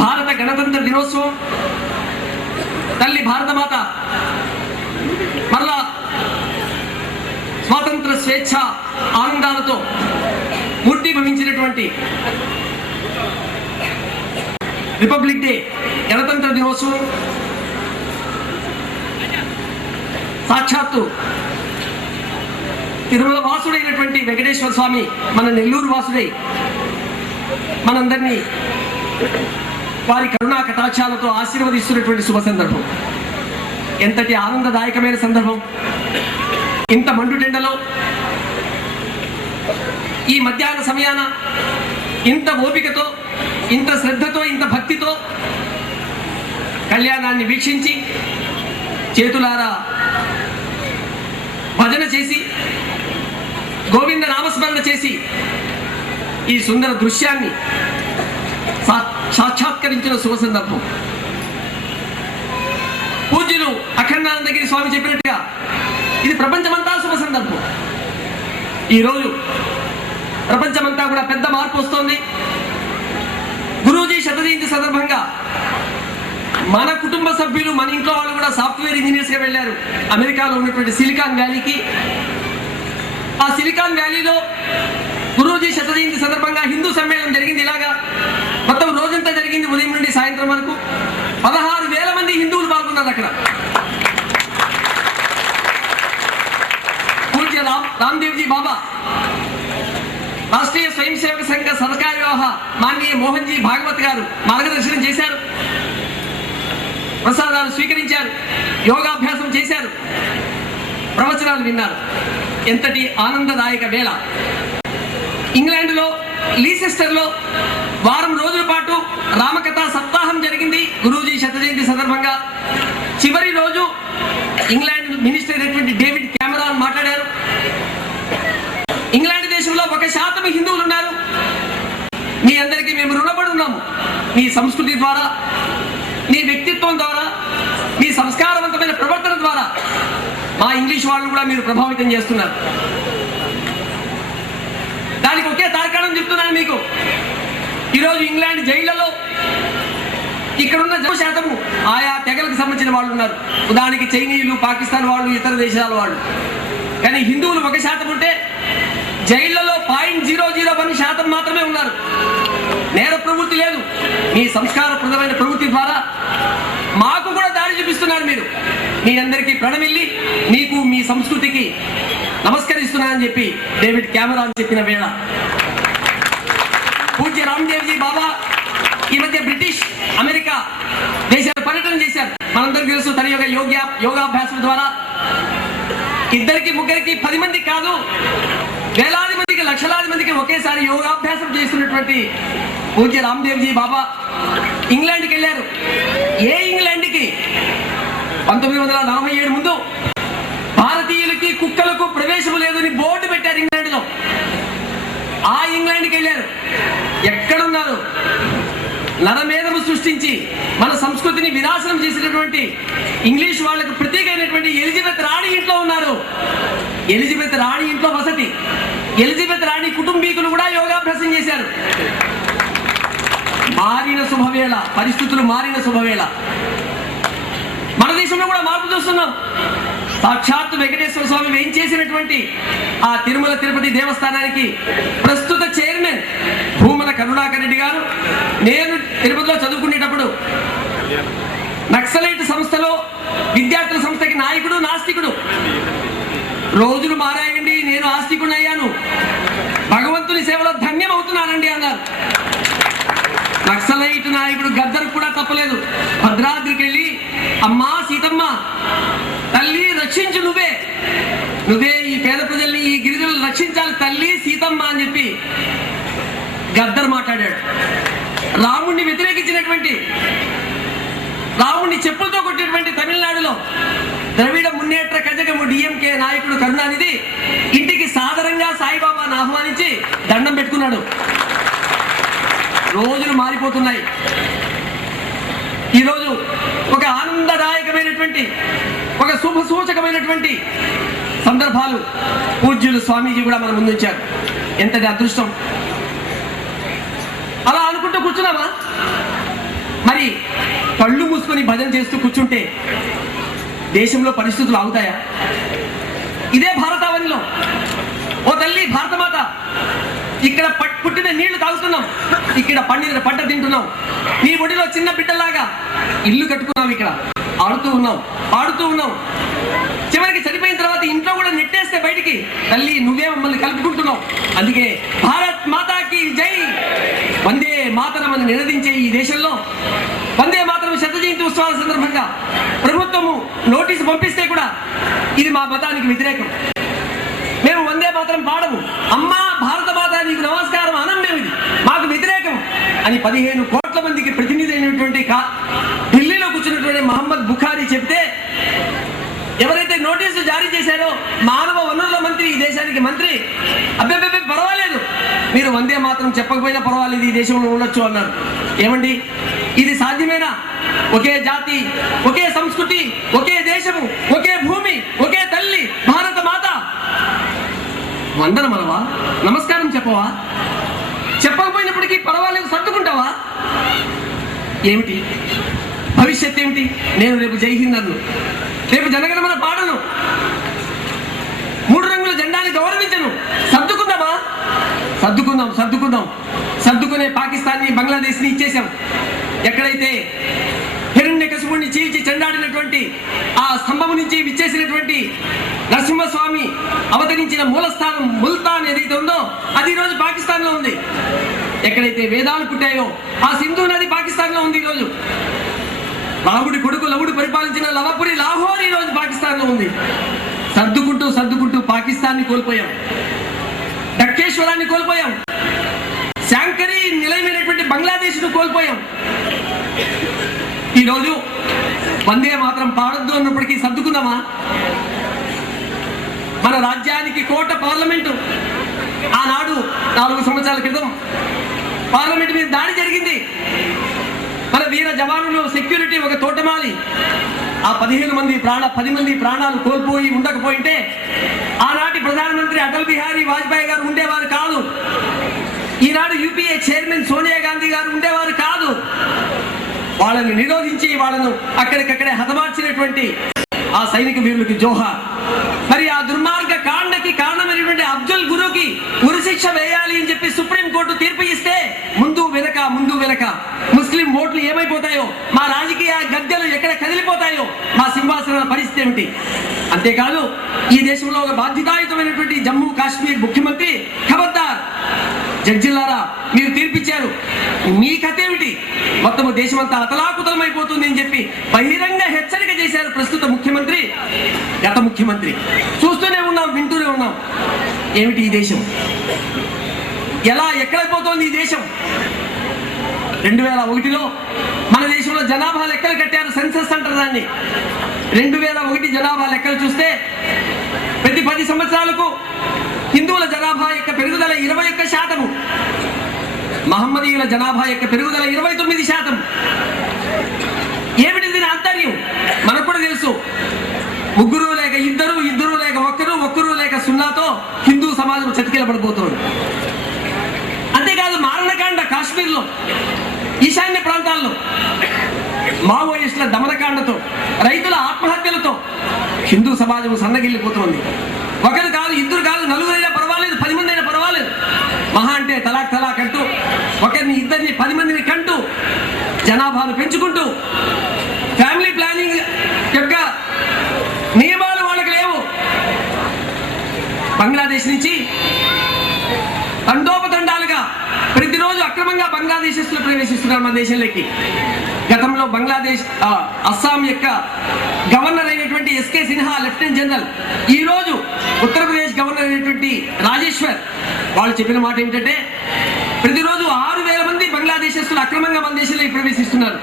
భారత గణతంత్ర దినోత్సవం. తల్లి భారతమాత మరలా స్వాతంత్ర స్వేచ్ఛ ఆనందాలతో మూర్తిభవించినటువంటి రిపబ్లిక్ డే, గణతంత్ర దినోత్సవం సాక్షాత్తు తిరుమల వాసుడైనటువంటి వెంకటేశ్వర స్వామి మన నెల్లూరు వాసుడై మనందరినీ వారి కరుణా కటాక్షాలతో ఆశీర్వదిస్తున్నటువంటి శుభ సందర్భం. ఎంతటి ఆనందదాయకమైన సందర్భం! ఇంత మండుటెండలో ఈ మధ్యాహ్న సమయాన ఇంత ఓపికతో, ఇంత శ్రద్ధతో, ఇంత భక్తితో కళ్యాణాన్ని వీక్షించి చేతులారా భజన చేసి గోవింద నామస్మరణ చేసి ఈ సుందర దృశ్యాన్ని సాక్షాత్కరించిన శుభ సందర్భం. పూజ్యులు అఖండానందగిరి స్వామి చెప్పినట్టుగా ఇది ప్రపంచమంతా శుభ సందర్భం. ఈరోజు ప్రపంచమంతా కూడా పెద్ద మార్పు వస్తోంది. గురూజీ శత జయంతి సందర్భంగా మన కుటుంబ సభ్యులు, మన ఇంట్లో వాళ్ళు కూడా సాఫ్ట్వేర్ ఇంజనీర్స్గా వెళ్ళారు అమెరికాలో ఉన్నటువంటి సిలికాన్ వ్యాలీకి. ఆ సిలికాన్ వ్యాలీలో గురూజీ శత జయంతి సందర్భంగా హిందూ సమ్మేళనం జరిగింది. ఇలాగా మొత్తం రోజంతా జరిగింది, ఉదయం నుండి సాయంత్రం వరకు. 16,000 మంది హిందువులు పాల్గొన్నారు అక్కడ. పూజ్య రామ్దేవ్జీ బాబా, రాష్ట్రీయ స్వయం సేవక సంఘ సర్కార వ్యవహార మాన్య మోహన్జీ భాగవత్ గారు మార్గదర్శనం చేశారు, ప్రసాదాలు స్వీకరించారు, యోగాభ్యాసం చేశారు, ప్రవచనాలు విన్నారు. ఎంతటి ఆనందదాయక వేళ! ఇంగ్లాండ్లో లీసెస్టర్లో వారం రోజుల పాటు రామకథా సప్తాహం జరిగింది గురూజీ శత జయంతి సందర్భంగా. చివరి రోజు ఇంగ్లాండ్ మినిస్టర్ అయినటువంటి డేవిడ్ క్యామరాన్ మాట్లాడారు. ఇంగ్లాండ్ దేశంలో 1% హిందువులు ఉన్నారు. మీ అందరికీ మేము రుణపడి ఉన్నాము. మీ సంస్కృతి ద్వారా, మీ వ్యక్తిత్వం ద్వారా, మీ సంస్కారవంతమైన ప్రవర్తన ద్వారా మా ఇంగ్లీష్ వాళ్ళను కూడా మీరు ప్రభావితం చేస్తున్నారు. దానికి ఒకే తార్కాణం చెప్తున్నాను మీకు. ఈరోజు ఇంగ్లాండ్ జైళ్లలో ఇక్కడున్న 1% ఆయా తెగలకు సంబంధించిన వాళ్ళు ఉన్నారు. ఉదాహరణకి చైనీయులు, పాకిస్తాన్ వాళ్ళు, ఇతర దేశాల వాళ్ళు. కానీ హిందువులు 1% ఉంటే జైళ్లలో 0.001% మాత్రమే ఉన్నారు. నేర ప్రవృత్తి లేదు. మీ సంస్కారప్రదమైన ప్రవృత్తి ద్వారా మాకు కూడా దారి చూపిస్తున్నారు మీరు. మీ అందరికీ ప్రణమిల్లి మీకు, మీ సంస్కృతికి నమస్కరిస్తున్నానని చెప్పి డేవిడ్ క్యామరాన్ చెప్పిన వేళ. పూజ్య రామ్దేవ్జీ బాబా ఈ మధ్య బ్రిటిష్, అమెరికా దేశాల పర్యటన చేశారు. మనందరికీ తెలుసు, తన యొక్క యోగాభ్యాసం ద్వారా 2, 3, 10 మంది కాదు, వేలాది మందికి, లక్షలాది మందికి ఒకేసారి యోగాభ్యాసం చేస్తున్నటువంటి పూజ్య రామ్దేవ్జీ బాబా ఇంగ్లాండ్కి వెళ్ళారు. ఏ ఇంగ్లాండ్కి? 1947 ముందు భారతీయులకి, కుక్కలకు ప్రవేశం లేదని బోర్డు పెట్టారు ఇంగ్లాండ్లో. ఆ ఇంగ్లాండ్కి వెళ్ళారు. ఎక్కడున్నారు? నరమేధము సృష్టించి మన సంస్కృతిని వినాశనం చేసినటువంటి ఇంగ్లీష్ వాళ్లకు ప్రతీక అయినటువంటి ఎలిజబెత్ రాణి ఇంట్లో ఉన్నారు. ఎలిజబెత్ రాణి ఇంట్లో వసతి. ఎలిజబెత్ రాణి కుటుంబీకులు కూడా యోగాభ్యాసం చేశారు. మారిన శుభవేళ, పరిస్థితులు మారిన శుభవేళ. మన దేశంలో కూడా మార్పు చూస్తున్నాం. సాక్షాత్తు వెంకటేశ్వర స్వామి వేయించేసినటువంటి ఆ తిరుమల తిరుపతి దేవస్థానానికి ప్రస్తుత చైర్మన్ భూమన కరుణాకర్ రెడ్డి గారు, నేను తిరుపతిలో చదువుకునేటప్పుడు నక్సలైట్ సంస్థలో విద్యార్థుల సంస్థకి నాయకుడు, నాస్తికుడు. రోజులు మారాయండి, నేను ఆస్తికుడిని అయ్యాను, భగవంతుని సేవలో ధన్యం అవుతున్నానండి అన్నారు. నక్సలైట్ నాయకుడు గద్దర్ కూడా తప్పలేదు. భద్రాద్రికి వెళ్ళి అమ్మా సీతమ్మ తల్లి రక్షించు, నువ్వే ఈ పేద ప్రజల్ని ఈ గిరిజనులు రక్షించాలి తల్లి సీతమ్మ అని చెప్పి గద్దర్ మాట్లాడాడు. రాముణ్ణి వ్యతిరేకించినటువంటి, రాముణ్ణి చెప్పులతో కొట్టినటువంటి తమిళనాడులో ద్రవిడ మున్నేట్ర కజగము డిఎంకే నాయకుడు కరుణానిధి ఇంటికి సాదరంగా సాయిబాబాను ఆహ్వానించి దండం పెట్టుకున్నాడు. రోజులు మారిపోతున్నాయి. ఈరోజు ఒక ఆనందదాయకమైనటువంటి, ఒక శుభ సూచకమైనటువంటి సందర్భాలు పూజ్యులు స్వామీజీ కూడా మన ముందుంచారు. ఎంతటి అదృష్టం! అలా అనుకుంటూ కూర్చున్నామా? మరి కళ్ళు మూసుకొని భజన చేస్తూ కూర్చుంటే దేశంలో పరిస్థితులు ఆగుతాయా? ఇదే భారతావనిలో ఓ తల్లి భారతమాత, ఇక్కడ పుట్టిన నీళ్లు తాగుతున్నాం, ఇక్కడ పండిన పంట తింటున్నాం, నీ ఒడిలో చిన్న బిడ్డలాగా ఇల్లు కట్టుకున్నాం, ఇక్కడ ఆడుతూ ఉన్నాం, పాడుతూ ఉన్నాం. చివరికి చనిపోయిన తర్వాత ఇంట్లో కూడా నెట్టేస్తే బయటికి, తల్లి నువ్వే మమ్మల్ని కలుపుకుంటున్నావు. అందుకే భారత్ మాతాకి జై, వందే మాతరం అని నినదించే ఈ దేశంలో వందే మాతరం శత జయంతి ఉత్సవాల సందర్భంగా ప్రభుత్వము నోటీసు పంపిస్తే కూడా ఇది మా మతానికి వ్యతిరేకం, మేము వందే మాతరం పాడము, అమ్మా భారత మాత నీకు నమస్కారం అనం, మేము ఇది మాకు వ్యతిరేకం అని 15 కోట్ల మందికి ప్రతినిధి అయినటువంటి ఢిల్లీలో కూర్చున్నటువంటి మహమ్మద్ బుఖారీ చెప్తే, ఎవరైతే నోటీసు జారీ చేశారో మానవ వనరుల మంత్రి, ఈ దేశానికి మంత్రి, అబ్బే పర్వాలేదు మీరు వందే మాత్రం చెప్పకపోయినా పర్వాలేదు ఈ దేశంలో ఉండొచ్చు అన్నారు. ఏమండి ఇది సాధ్యమేనా? ఒకే జాతి, ఒకే సంస్కృతి, ఒకే దేశము, ఒకే భూమి, ఒకే తల్లి భారత మాత. వందనం అనవా? నమస్కారం చెప్పవా? చెప్పకపోయినప్పటికీ పర్వాలేదు సర్దుకుంటావా? ఏమిటి భవిష్యత్ ఏమిటి? నేను రేపు జై హింద్ అన్ను, రేపు జనగణమన పాడను, 3 రంగుల జెండాని గౌరవించను. సర్దుకుందామా? సర్దుకునే పాకిస్తాన్ని, బంగ్లాదేశ్ని ఇచ్చేసాం. ఎక్కడైతే హిరణ్యకశిపుణ్ణి చీల్చి చెండాడినటువంటి ఆ స్తంభం నుంచి విచ్చేసినటువంటి నరసింహస్వామి అవతరించిన మూలస్థానం ముల్తాన్ ఏదైతే ఉందో అది ఈరోజు పాకిస్తాన్ లో ఉంది. ఎక్కడైతే వేదాలు పుట్టాయో ఆ సింధు నది పాకిస్తాన్ లో ఉంది. ఈరోజు రాముడి కొడుకు లవుడు పరిపాలించిన లవపురి లాహోర్ ఈ రోజు పాకిస్తాన్ లో ఉంది. సర్దుకుంటూ పాకిస్తాన్ని కోల్పోయాం, డక్కేశ్వరాన్ని కోల్పోయాం, శాంకరీ నిలయమైనటువంటి బంగ్లాదేశ్ ను కోల్పోయాం. ఈరోజు వందే మాత్రం పాడొద్దు అన్నప్పటికీ సర్దుకుందామా? మన రాజ్యానికి కోట పార్లమెంటు, ఆనాడు 4 సంవత్సరాల క్రితం పార్లమెంట్ మీద దాడి జరిగింది. మన వీర జవానులు సెక్యూరిటీ ఒక తోటమాలి, ఆ 10 మంది ప్రాణాలు కోల్పోయి ఉండకపోయింటే ఆనాటి ప్రధానమంత్రి అటల్ బిహారీ వాజ్పేయి గారు ఉండేవారు కాదు. ఈనాడు యూపీఏ చైర్మన్ సోనియా గాంధీ గారు ఉండేవారు కాదు. వాళ్ళని నిరోధించి వాళ్ళను అక్కడికక్కడే హతమార్చినటువంటి ఆ సైనిక వీరులకి జోహార్. మరి ఆ దుర్మార్గ కాండకి కారణమైనటువంటి అఫ్జల్ గురుకి ఉరిశిక్ష వేయాలి అని చెప్పి సుప్రీంకోర్టు తీర్పు ఇస్తే ముందు వెనక ముస్లిం ఓట్లు ఏమైపోతాయో, మా రాజకీయ గద్దెలు ఎక్కడ కదిలిపోతాయో, మా సింహాసనాల పరిస్థితి ఏమిటి? అంతేకాదు ఈ దేశంలో ఒక బాధ్యతాయుతమైనటువంటి జమ్మూ కాశ్మీర్ ముఖ్యమంత్రి, ఖబర్దార్ జడ్జిలారా మీరు తీర్పిచ్చారు, మీ కథ ఏమిటి? మొత్తము దేశమంతా అతలాకుతలమైపోతుంది అని చెప్పి బహిరంగ హెచ్చరిక చేశారు ప్రస్తుత ముఖ్యమంత్రి, గత ముఖ్యమంత్రి. చూస్తూనే ఉన్నాం, వింటూనే ఉన్నాం. ఏమిటి ఈ దేశం? ఎక్కడైపోతోంది ఈ దేశం? 2001లో మన దేశంలో జనాభా లెక్కలు కట్టారు, సెన్సస్ అంటారు దాన్ని. 2001 జనాభా లెక్కలు చూస్తే ప్రతి 10 సంవత్సరాలకు హిందువుల జనాభా యొక్క పెరుగుదల 21%, మహమ్మదీయుల జనాభా యొక్క పెరుగుదల 29%. ఏమిటి దీని ఆంతర్యం? మనకు కూడా తెలుసు. 3 లేక 2, 2 లేక 1, 1 లేక 0తో హిందూ సమాజం చతికిలబడిపోతుంది. అంతేకాదు మారణకాండ కాశ్మీర్లో, ఈశాన్య ప్రాంతాల్లో మావోయిస్టుల దమనకాండతో, రైతుల ఆత్మహత్యలతో హిందూ సమాజం సన్నగిల్లిపోతుంది. 1 కాదు, 2 కాదు, 4 అయినా పర్వాలేదు, 10 మంది అయినా పర్వాలేదు. మహా అంటే తలాక్ అంటూ 1, 2, 10 మందిని కంటూ జనాభాను పెంచుకుంటూ ఫ్యామిలీ ప్లానింగ్ యొక్క నియమాలు వాళ్ళకి లేవు. బంగ్లాదేశ్ నుంచి తండోపతండాలుగా ప్రతిరోజు అక్రమంగా బంగ్లాదేశ్ బంగ్లాదేశస్తులు ప్రవేశిస్తున్నారు మన దేశంలోకి. గతంలో బంగ్లాదేశ్ అస్సాం యొక్క గవర్నర్ అయినటువంటి ఎస్కే సిన్హా లెఫ్టినెంట్ జనరల్, ఈ రోజు ఉత్తరప్రదేశ్ గవర్నర్ అయినటువంటి రాజేశ్వర్ వాళ్ళు చెప్పిన మాట ఏమిటంటే ప్రతిరోజు 6,000 మంది బంగ్లాదేశస్తులు అక్రమంగా మన దేశంలోకి ప్రవేశిస్తున్నారు.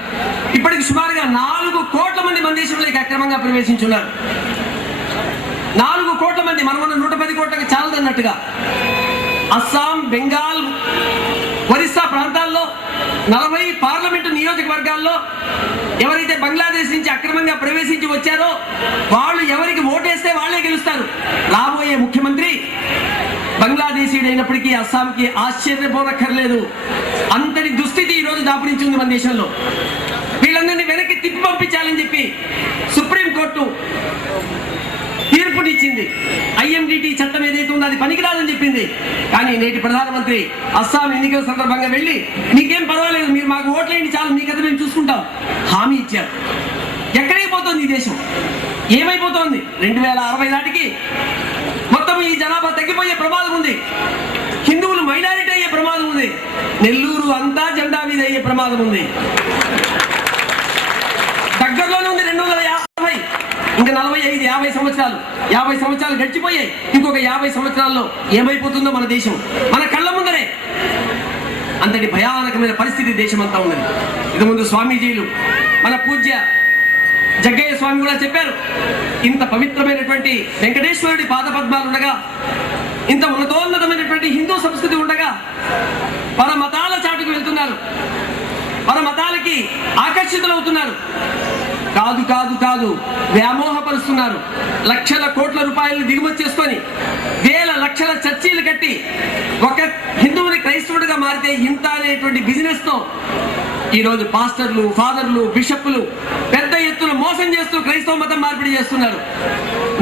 ఇప్పటికి సుమారుగా 4 కోట్ల మంది మన దేశంలోకి అక్రమంగా ప్రవేశించున్నారు. 4 కోట్ల మంది, మనం 110 కోట్లకు చాలదన్నట్టుగా. అస్సాం, బెంగాల్, ఒరిస్సా ప్రాంతాల్లో 40 పార్లమెంటు నియోజకవర్గాల్లో ఎవరైతే బంగ్లాదేశ్ నుంచి అక్రమంగా ప్రవేశించి వచ్చారో వాళ్ళు ఎవరికి ఓటేస్తే వాళ్ళే గెలుస్తారు. రాబోయే ముఖ్యమంత్రి బంగ్లాదేశీయుడు అయినప్పటికీ అస్సాంకి ఆశ్చర్యపోనక్కర్లేదు. అంతటి దుస్థితి ఈ రోజు దాపురించి ఉంది మన దేశంలో. వీళ్ళందరినీ వెనక్కి తిప్పి పంపించాలని చెప్పి సుప్రీంకోర్టు తీర్పునిచ్చింది. ఐఎండిటి చట్టం ఏదైతే ఉందో అది పనికిరాదని చెప్పింది. కానీ నేటి ప్రధానమంత్రి అస్సాం ఎన్నికల సందర్భంగా వెళ్ళి మీకేం పర్వాలేదు, మీరు మాకు ఓట్లేండి చాలు, మీ కథ మేము చూసుకుంటాం హామీ ఇచ్చారు. ఎక్కడికి పోతుంది ఈ దేశం? ఏమైపోతోంది? 2060 నాటికి మొత్తం ఈ జనాభా తగ్గిపోయే ప్రమాదం ఉంది. హిందువులు మైనారిటీ అయ్యే ప్రమాదం ఉంది. నెల్లూరు అంతా జెండా మీద అయ్యే ప్రమాదం ఉంది. దగ్గరలోనే ఉంది 250, ఇంకా 45, 50 సంవత్సరాలు. 50 సంవత్సరాలు గడిచిపోయాయి. ఇంకొక 50 సంవత్సరాల్లో ఏమైపోతుందో మన దేశం మన కళ్ళ ముందరే. అంతటి భయానకమైన పరిస్థితి దేశం అంతా ఉన్నది. ఇది ముందు స్వామీజీలు, మన పూజ్య జగ్గయ్య స్వామి కూడా చెప్పారు, ఇంత పవిత్రమైనటువంటి వెంకటేశ్వరుడి పాదపద్మాలు ఉండగా, ఇంత ఉన్నతోన్నతమైనటువంటి హిందూ సంస్కృతి ఉండగా పర మతాల చాటుకు వెళ్తున్నారు, పర మతాలకి ఆకర్షితులవుతున్నారు. కాదు కాదు కాదు, వ్యామోహపరుస్తున్నారు. లక్షల కోట్ల రూపాయలు దిగుమతి చేసుకొని వేల లక్షల చర్చీలు కట్టి ఒక హిందువుని క్రైస్తవుడిగా మారితే ఇంత అనేటువంటి బిజినెస్ తో ఈరోజు పాస్టర్లు, ఫాదర్లు, బిషప్లు పెద్ద ఎత్తున మోసం చేస్తూ క్రైస్తవ మతం మార్పిడి చేస్తున్నారు.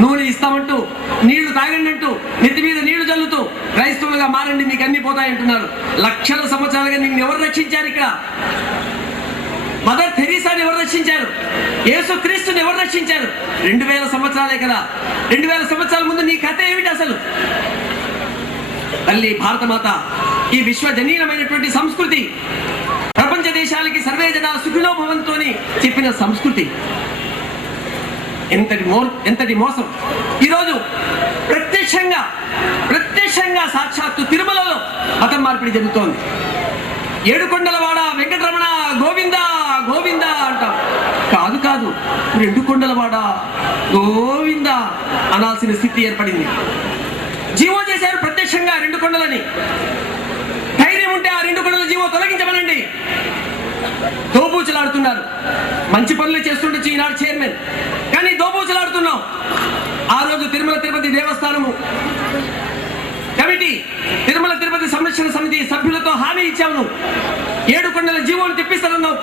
నూనె ఇస్తామంటూ, నీళ్లు తాగండి అంటూ, నెత్తి మీద నీళ్లు చల్లుతూ క్రైస్తవులుగా మారండి మీకు అన్ని పోతాయంటున్నారు. లక్షల సంవత్సరాలుగా నిన్ను ఎవరు రక్షించారు? ఇక్కడ మదర్ థెరీసాని ఎవరు రక్షించారు? యేసు క్రీస్తుని ఎవరు రక్షించారు? 2000 సంవత్సరాలే కదా. 2000 సంవత్సరాల ముందు నీ కథ ఏమిటి అసలు? తల్లి భారతమాత ఈ విశ్వజనీయమైనటువంటి సంస్కృతి, ప్రపంచ దేశాలకి సర్వే జన సుఖినో భవంతోని చెప్పిన సంస్కృతి ఎంతటి మోసం. ఈరోజు ప్రత్యక్షంగా సాక్షాత్తు తిరుమలలో మతం మార్పిడి జరుగుతోంది. ఏడుకొండలవాడ వెంకటరమణ గోవింద గోవింద అంటాం. కాదు కాదు, రెండుకొండలవాడ గోవింద అనాల్సిన స్థితి ఏర్పడింది. జీవో చేశారు ప్రత్యక్షంగా 2 కొండలని. ధైర్యం ఉంటే ఆ 2 కొండల జీవో తొలగించమనండి. దోబూచులాడుతున్నారు. మంచి పనులు చేస్తుండొచ్చు ఈనాడు చైర్మన్, కానీ దోబూచులాడుతున్నాం. ఆ రోజు తిరుమల తిరుపతి దేవస్థానము కమిటీ, తిరుమల తిరుపతి సంరక్షణ సమితి సభ్యులతో హామీ ఇచ్చాము, 7 కొండల జీవోను తెప్పిస్తానన్నావు.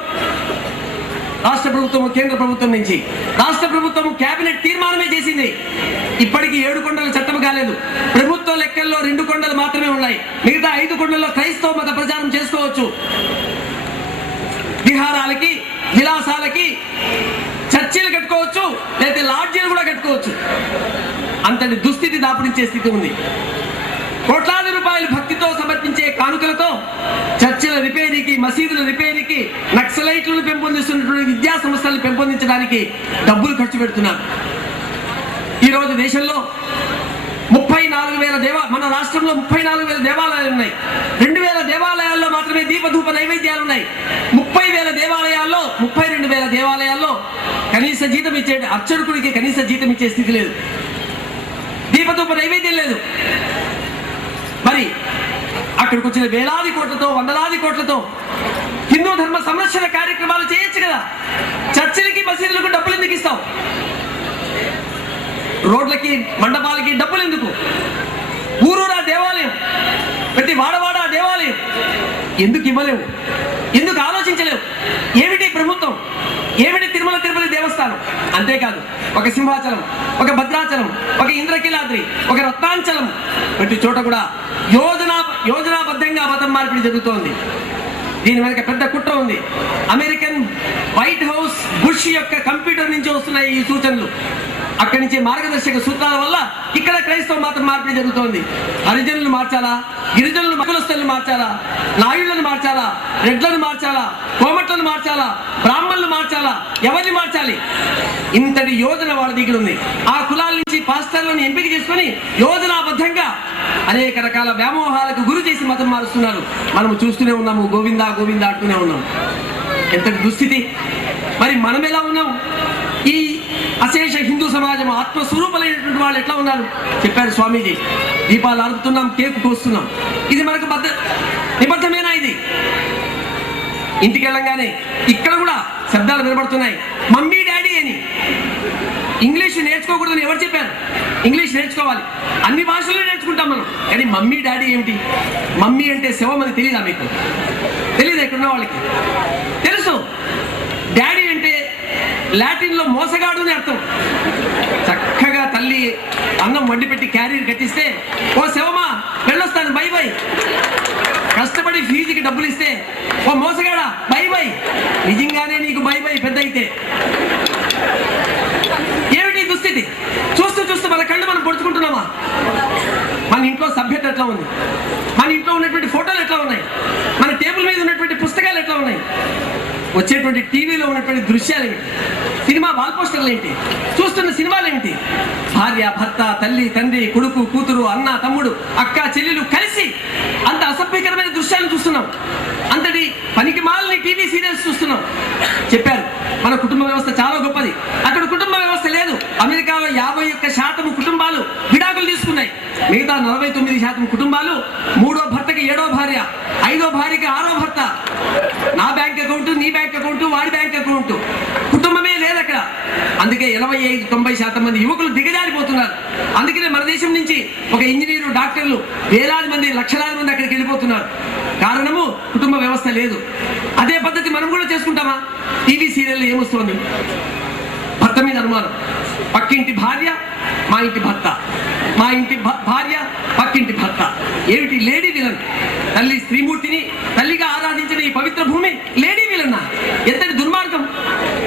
రాష్ట్ర ప్రభుత్వం, కేంద్ర ప్రభుత్వం నుంచి రాష్ట్ర ప్రభుత్వం కేబినెట్ తీర్మానమే చేసింది. ఇప్పటికీ 7 కొండల చట్టం కాలేదు. ప్రభుత్వ లెక్కల్లో 2 కొండలు మాత్రమే ఉన్నాయి. మిగతా 5 కొండల్లో క్రైస్తవ మత ప్రచారం చేసుకోవచ్చు. విహారాలకి, విలాసాలకి చర్చిలు కట్టుకోవచ్చు, లేదా లాడ్జీలు కూడా కట్టుకోవచ్చు. అంతటి దుస్థితి దాపురించే స్థితి ఉంది. కోట్లాది రూపాయలు భక్తితో సమర్పించే కానుకలతో చర్చిల రిపేరీకి, మసీదుల రిపేరీకి, నక్సలైట్లను పెంపొందిస్తున్నటువంటి విద్యా సంస్థలను పెంపొందించడానికి డబ్బులు ఖర్చు పెడుతున్నారు. ఈరోజు దేశంలో 34,000 మన రాష్ట్రంలో 34,000 దేవాలయాలు ఉన్నాయి. 2,000 దేవాలయాల్లో మాత్రమే దీపధూప నైవేద్యాలు ఉన్నాయి. 30,000 దేవాలయాల్లో, 32,000 దేవాలయాల్లో కనీస జీతం ఇచ్చే అర్చకుడికి కనీస జీతం ఇచ్చే స్థితి లేదు. దీపధూప నైవేద్యం లేదు. మరి అక్కడికి వచ్చిన వేలాది కోట్లతో, వందలాది కోట్లతో హిందూ ధర్మ సంరక్షణ కార్యక్రమాలు చేయొచ్చు కదా. చర్చిలకి, మసీదులకు డబ్బులు ఎందుకు ఇస్తావు? రోడ్లకి, మండపాలకి డబ్బులు ఎందుకు? ఊరూరా దేవాలయం, ప్రతి వాడవాడ దేవాలయం ఎందుకు ఇవ్వలేవు? ఎందుకు ఆలోచించలేవు? ఏమిటి ప్రభుత్వం? ఏమిటి తిరుమల తిరుపతి దేవస్థానం? అంతేకాదు, ఒక సింహాచలం, ఒక భద్రాచలం, ఒక ఇంద్రకీలాద్రి, ఒక రత్నాంచలం, ప్రతి చోట కూడా యోజనాబద్ధంగా మతం మార్పిడి జరుగుతోంది. దీని వెనక పెద్ద కుట్ర ఉంది. అమెరికన్ వైట్ హౌస్ బుష్ మనిషి యొక్క కంప్యూటర్ నుంచి వస్తున్నాయి ఈ సూచనలు. అక్కడి నుంచి మార్గదర్శక సూత్రాల వల్ల ఇక్కడ క్రైస్తవ మాత్రం మార్పిడి జరుగుతోంది. హరిజనులు మార్చాలా, గిరిజనులు కులస్తులను మార్చాలా, నాయుళ్లను మార్చాలా, రెడ్లను మార్చాలా, కోమట్లను మార్చాలా, బ్రాహ్మణులు మార్చాలా, ఎవరిని మార్చాలి? ఇంతటి యోజన వాళ్ళ దగ్గర ఉంది. ఆ కులాల నుంచి పాస్టర్లను ఎంపిక చేసుకొని యోజనాబద్ధంగా అనేక రకాల వ్యామోహాలకు గురి చేసి మతం మారుస్తున్నారు. మనం చూస్తూనే ఉన్నాము, గోవిందా గోవిందా అంటూనే ఉన్నాం. ఎంతటి దుస్థితి! మరి మనం ఎలా ఉన్నాం? ఈ అశేష హిందూ సమాజం ఆత్మస్వరూపులైనటువంటి వాళ్ళు ఎట్లా ఉన్నారు చెప్పారు స్వామీజీ. దీపాలు అరుపుతున్నాం, కేకు కోస్తున్నాం. ఇది మనకు నిబద్ధమేనా? ఇది ఇంటికి వెళ్ళంగానే ఇక్కడ కూడా శబ్దాలు వినబడుతున్నాయి, మమ్మీ డాడీ అని. ఇంగ్లీష్ నేర్చుకోకూడదని ఎవరు చెప్పారు? ఇంగ్లీష్ నేర్చుకోవాలి, అన్ని భాషలు నేర్చుకుంటాం మనం. కానీ మమ్మీ డాడీ ఏమిటి? మమ్మీ అంటే శవం అని తెలీదా మీకు? తెలీదా? ఇక్కడున్న వాళ్ళకి తెలుసు. డాడీ అంటే లాటిన్లో మోసగాడు అని అర్థం. చక్కగా తల్లి అన్నం వండి పెట్టి క్యారియర్ కట్టిస్తే, ఓ శవమా వెళ్ళొస్తాను బై బై. కష్టపడి ఫీజుకి డబ్బులు ఇస్తే, ఓ మోసగాడా బై బై. నిజంగానే నీకు బై బై పెద్ద అయితే. ఏమిటి దుస్థితి? చూస్తూ చూస్తూ మన కళ్ళు మనం పొడుచుకుంటున్నామా? మన ఇంట్లో సభ్యత ఎట్లా ఉంది? మన ఇంట్లో ఉన్నటువంటి ఫోటోలు ఎట్లా ఉన్నాయి? మన టేబుల్ మీద ఉన్నటువంటి పుస్తకాలు ఎట్లా ఉన్నాయి? వచ్చేటువంటి టీవీలో ఉన్నటువంటి దృశ్యాలు ఏమిటి? సినిమా వాల్ పోస్టర్లు ఏంటి? చూస్తున్న సినిమాలు ఏమిటి? భార్య, భర్త, తల్లి, తండ్రి, కొడుకు, కూతురు, అన్న, తమ్ముడు, అక్క, చెల్లెలు కలిసి అంత అసభ్యకరమైన దృశ్యాలను చూస్తున్నాం. అంతటి పనికి మాలని టీవీ సీరియల్స్ చూస్తున్నాం. చెప్పారు మన కుటుంబ వ్యవస్థ చాలా గొప్పది. అక్కడ కుటుంబ వ్యవస్థ లేదు. అమెరికాలో 51% కుటుంబాలు విడాకులు తీసుకున్నాయి. మిగతా 49% కుటుంబాలు మూడో భర్తకి 7వ భార్య, 5వ భార్యకి 6వ భర్త. నా బ్యాంక్ అకౌంట్, నీ బ్యాంక్ అకౌంట్, వాడి బ్యాంక్ అకౌంట్, కుటుంబమే లేదు అక్కడ. అందుకే 85-90% మంది యువకులు దిగజారిపోతున్నారు. అందుకనే మన దేశం నుంచి ఒక ఇంజనీరు, డాక్టర్లు వేలాది మంది, లక్షలాది మంది అక్కడికి వెళ్ళిపోతున్నారు. కారణము కుటుంబ వ్యవస్థ లేదు. అదే పద్ధతి మనం కూడా చేసుకుంటామా? టీవీ సీరియల్ ఏమొస్తుంది? భర్త మీద అనుమానం, పక్కింటి భార్య మా ఇంటి భర్త, మా ఇంటి భార్య పక్కింటి భర్త. ఏమిటి? Lady villain. తల్లి శ్రీమూర్తిని తల్లిగా ఆరాధించిన ఈ పవిత్ర భూమి లేడీ విలన్నా? ఎంతటి దుర్మార్గం!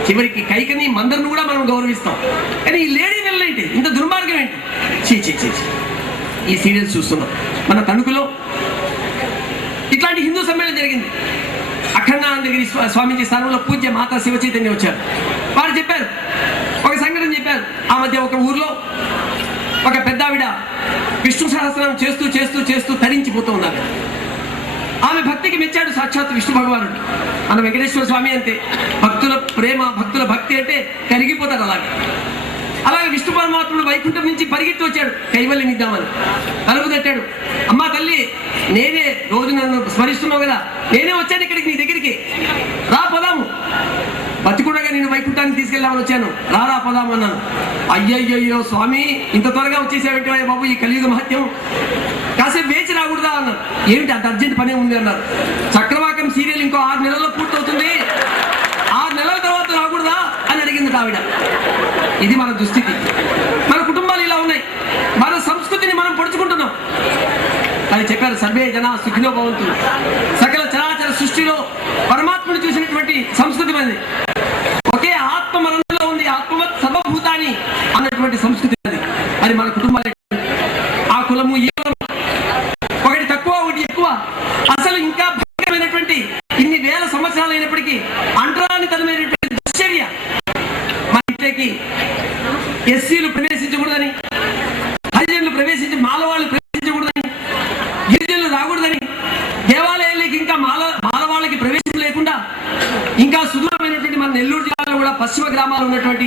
చివరికి కైకని, మందర్ను కూడా మనం గౌరవిస్తాం. కానీ ఈ లేడీ విలన్ ఏంటి? ఇంత దుర్మార్గం ఏంటి? చీ చీ చీ. ఈ సీరియల్స్ చూస్తున్నాం. మన తణుకులో ఇట్లాంటి హిందూ సమ్మేళనం జరిగింది. అఖండానందగిరి స్వామీజీ స్థానంలో పూజ్య మాతా శివ చైతన్య వచ్చారు. వారు చెప్పారు, ఒక సంఘటన చెప్పారు. ఆ మధ్య ఒక ఊర్లో ఒక పెద్ద ఆవిడ విష్ణు సహస్రనామం చేస్తూ చేస్తూ చేస్తూ తరించిపోతూ ఉన్నారు. ఆమె భక్తికి మెచ్చాడు సాక్షాత్ విష్ణు భగవానుడు. మన వెంకటేశ్వర స్వామి అంతే. భక్తుల ప్రేమ, భక్తుల భక్తి అంటే కరిగిపోతారు. అలాగే విష్ణు పరమాత్ముడు వైకుంఠం నుంచి పరిగెత్తి వచ్చాడు కైవల్యం ఇద్దామని. తలుపు తట్టాడు. అమ్మా తల్లి, నేనే రోజు నన్ను స్మరిస్తున్నావు కదా, నేనే వచ్చాను ఇక్కడికి నీ దగ్గరికి, రా పోదాము. బతికుండగా నేను వైకుంఠానికి తీసుకెళ్దామని వచ్చాను, రారా పోదాము అన్నాను. అయ్యయ్యో స్వామి, ఇంత త్వరగా వచ్చేసావేంటి బాబు, ఈ కలియుగ మహత్యం, కాసేపు వేచి రాకూడదా అన్నారు. ఏమిటి అంత అర్జెంట్ పనే ఉంది అన్నారు. చక్రవాకం సీరియల్ ఇంకో 6 నెలల్లో పూర్తవుతుంది, 6 నెలల తర్వాత రాకూడదా అని అడిగింది ఆవిడ. ఇది మన దుస్థితి. మన కుటుంబాలు ఇలా ఉన్నాయి. మన సంస్కృతిని మనం పొడుచుకుంటున్నాం. అని చెప్పారు, సర్వే జనా సుఖినో భవంతు. సకల చరాచర సృష్టిలో పరమాత్మను చూసినటువంటి సంస్కృతి మనది. ఒకే ఆత్మ మనంలో ఉంది, ఆత్మవత్ సర్వభూతాన్ని అన్నటువంటి సంస్కృతి అది. మరి మన కుటుంబాలు ఆ కులము, ఈ కులము, ఒకటి తక్కువ ఒకటి ఎక్కువ, అసలు ఇంకా భయంకరమైనటువంటి ఇన్ని వేల సంవత్సరాలు అయినప్పటికీ అంటరానితనమైనటువంటి దుశ్చర్య. మన ఇంటికి ఎస్సీలు ప్రవేశించకూడదని, హరిజనులు ప్రవేశించి మాలవాళ్ళు ప్రవేశించకూడదని, గిరిజనులు రాకూడదని, దేవాలయాలకి ఇంకా మాలవాళ్ళకి ప్రవేశం లేకుండా ఇంకా సుదూరమైనటువంటి మన నెల్లూరు జిల్లాలో కూడా పశ్చిమ గ్రామాలు ఉన్నటువంటి